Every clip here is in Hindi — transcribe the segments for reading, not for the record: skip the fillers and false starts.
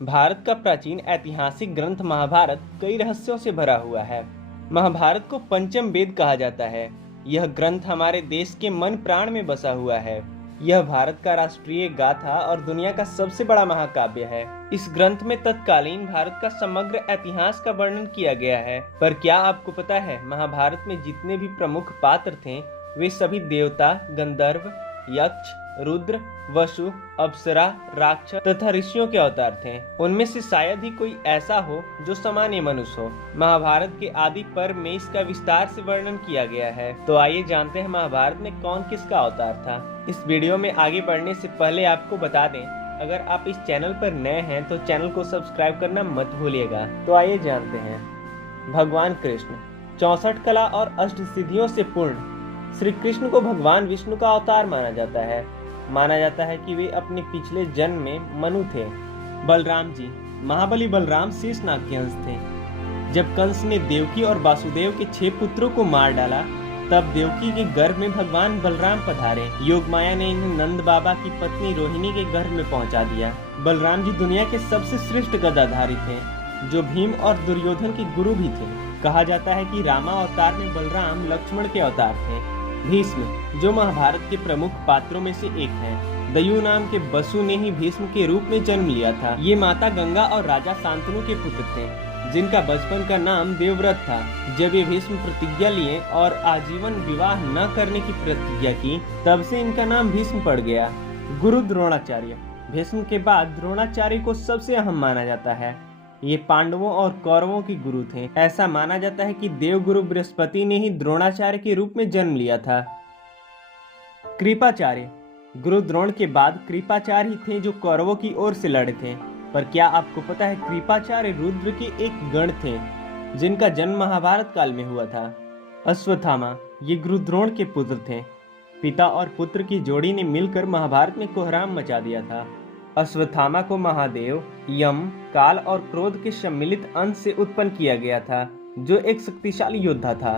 भारत का प्राचीन ऐतिहासिक ग्रंथ महाभारत कई रहस्यों से भरा हुआ है। महाभारत को पंचम वेद कहा जाता है। यह ग्रंथ हमारे देश के मन प्राण में बसा हुआ है। यह भारत का राष्ट्रीय गाथा और दुनिया का सबसे बड़ा महाकाव्य है। इस ग्रंथ में तत्कालीन भारत का समग्र इतिहास का वर्णन किया गया है। पर क्या आपको पता है, महाभारत में जितने भी प्रमुख पात्र थे वे सभी देवता, गंधर्व, यक्ष, रुद्र, वसु, अप्सरा, राक्षस तथा ऋषियों के अवतार थे। उनमें से शायद ही कोई ऐसा हो जो सामान्य मनुष्य हो। महाभारत के आदि पर्व में इसका विस्तार से वर्णन किया गया है। तो आइए जानते हैं महाभारत में कौन किसका अवतार था। इस वीडियो में आगे बढ़ने से पहले आपको बता दें, अगर आप इस चैनल पर नए हैं तो चैनल को सब्सक्राइब करना मत भूलिएगा। तो आइए जानते हैं। भगवान कृष्ण 64 कला और अष्ट सिद्धियों से पूर्ण श्री कृष्ण को भगवान विष्णु का अवतार माना जाता है। माना जाता है कि वे अपने पिछले जन्म में मनु थे। बलराम जी, महाबली बलराम शेषनाग के अंश थे। जब कंस ने देवकी और वासुदेव के 6 पुत्रों को मार डाला, तब देवकी के गर्भ में भगवान बलराम पधारे। योग माया ने इन्हें नंद बाबा की पत्नी रोहिणी के गर्भ में पहुंचा दिया। बलराम जी दुनिया के सबसे श्रेष्ठ गदाधारी थे, जो भीम और दुर्योधन के गुरु भी थे। कहा जाता है कि रामा अवतार में बलराम लक्ष्मण के अवतार थे। भीष्म, जो महाभारत के प्रमुख पात्रों में से एक हैं, दयु नाम के बसु ने ही भीष्म के रूप में जन्म लिया था। ये माता गंगा और राजा शांतनु के पुत्र थे, जिनका बचपन का नाम देवव्रत था। जब ये भीष्म प्रतिज्ञा लिए और आजीवन विवाह न करने की प्रतिज्ञा की, तब से इनका नाम भीष्म पड़ गया। गुरु द्रोणाचार्य, भीष्म के बाद द्रोणाचार्य को सबसे अहम माना जाता है। ये पांडवों और कौरवों के गुरु थे। ऐसा माना जाता है कि देवगुरु बृहस्पति ने ही द्रोणाचार्य के रूप में जन्म लिया था। कृपाचार्य, गुरु द्रोण के बाद कृपाचार्य ही थे जो कौरवों की ओर से लड़े थे। पर क्या आपको पता है, कृपाचार्य रुद्र के एक गण थे जिनका जन्म महाभारत काल में हुआ था। अश्वत्थामा, ये गुरु द्रोण के पुत्र थे। पिता और पुत्र की जोड़ी ने मिलकर महाभारत में कोहराम मचा दिया था। अश्वत्थामा को महादेव, यम, काल और क्रोध के सम्मिलित अंश से उत्पन्न किया गया था, जो एक शक्तिशाली योद्धा था।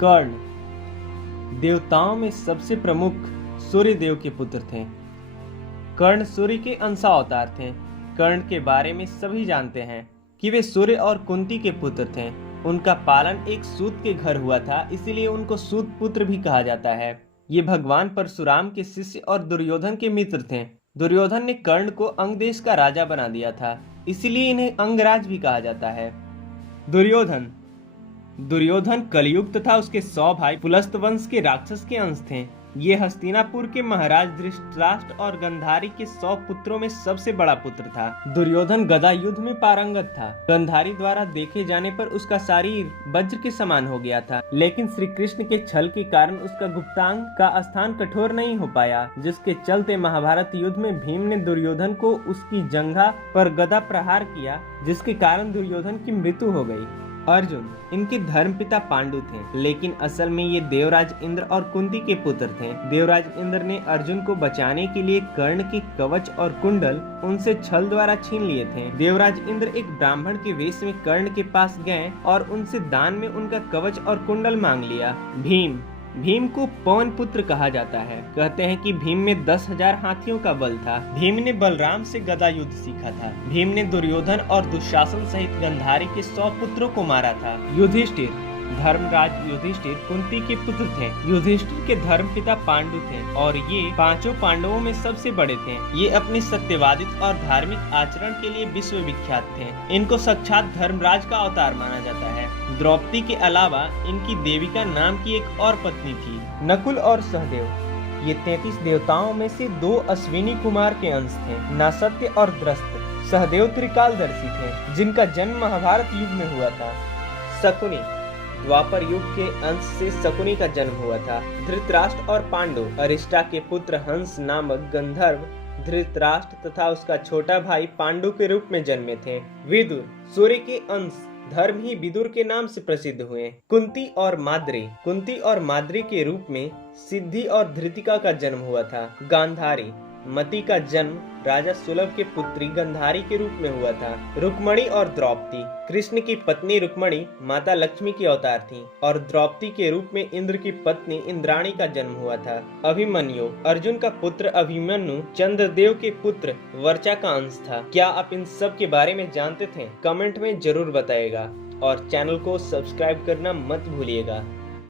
कर्ण, देवताओं में सबसे प्रमुख सूर्य देव के पुत्र थे। कर्ण सूर्य के अंशावतार थे। कर्ण के बारे में सभी जानते हैं कि वे सूर्य और कुंती के पुत्र थे। उनका पालन एक सूत के घर हुआ था, इसीलिए उनको सूत पुत्र भी कहा जाता है। ये भगवान परशुराम के शिष्य और दुर्योधन के मित्र थे। दुर्योधन ने कर्ण को अंग देश का राजा बना दिया था, इसीलिए इन्हें अंगराज भी कहा जाता है। दुर्योधन कलयुग तथा उसके 100 भाई पुलस्त वंश के राक्षस के अंश थे। ये हस्तिनापुर के महाराज धृतराष्ट्र और गंधारी के 100 पुत्रों में सबसे बड़ा पुत्र था। दुर्योधन गदा युद्ध में पारंगत था। गंधारी द्वारा देखे जाने पर उसका शरीर वज्र के समान हो गया था, लेकिन श्री कृष्ण के छल के कारण उसका गुप्तांग का स्थान कठोर नहीं हो पाया, जिसके चलते महाभारत युद्ध में भीम ने दुर्योधन को उसकी जंघा पर गदा प्रहार किया, जिसके कारण दुर्योधन की मृत्यु हो गई। अर्जुन, इनके धर्मपिता पांडु थे, लेकिन असल में ये देवराज इंद्र और कुंती के पुत्र थे। देवराज इंद्र ने अर्जुन को बचाने के लिए कर्ण के कवच और कुंडल उनसे छल द्वारा छीन लिए थे। देवराज इंद्र एक ब्राह्मण के वेश में कर्ण के पास गए और उनसे दान में उनका कवच और कुंडल मांग लिया। भीम को पवन पुत्र कहा जाता है। कहते हैं कि भीम में 10,000 हाथियों का बल था। भीम ने बलराम से गदा युद्ध सीखा था। भीम ने दुर्योधन और दुशासन सहित गंधारी के 100 पुत्रों को मारा था। युधिष्ठिर, धर्मराज युधिष्ठिर कुंती के पुत्र थे। युधिष्ठिर के धर्मपिता पांडु थे और ये 5 पांडवों में सबसे बड़े थे। ये अपने सत्यवादित और धार्मिक आचरण के लिए विश्व विख्यात थे। इनको साक्षात धर्मराज का अवतार माना जाता है। द्रौपदी के अलावा इनकी देविका नाम की एक और पत्नी थी। नकुल और सहदेव, ये 33 देवताओं में से 2 अश्विनी कुमार के अंश थे, नासत्य और द्रष्ट। सहदेव त्रिकालदर्शी थे, जिनका जन्म महाभारत युग में हुआ था। शकुनी, द्वापर युग के अंश से शकुनी का जन्म हुआ था। धृतराष्ट्र और पांडु, अरिष्टा के पुत्र हंस नामक गंधर्व धृतराष्ट्र तथा उसका छोटा भाई पांडु के रूप में जन्मे थे। विदुर, सूर्य के अंश धर्म ही विदुर के नाम से प्रसिद्ध हुए। कुंती और माद्री के रूप में सिद्धि और धृतिका का जन्म हुआ था। गांधारी, मति का जन्म राजा सुलभ के पुत्री गंधारी के रूप में हुआ था। रुक्मणी और द्रौपदी। कृष्ण की पत्नी रुक्मणी माता लक्ष्मी की अवतार थी और द्रौपदी के रूप में इंद्र की पत्नी इंद्राणी का जन्म हुआ था। अभिमन्यु अर्जुन का पुत्र अभिमन्यु चंद्रदेव के पुत्र वर्चा का अंश था। क्या आप इन सब के बारे में जानते थे? कमेंट में जरूर बताइएगा और चैनल को सब्सक्राइब करना मत भूलिएगा।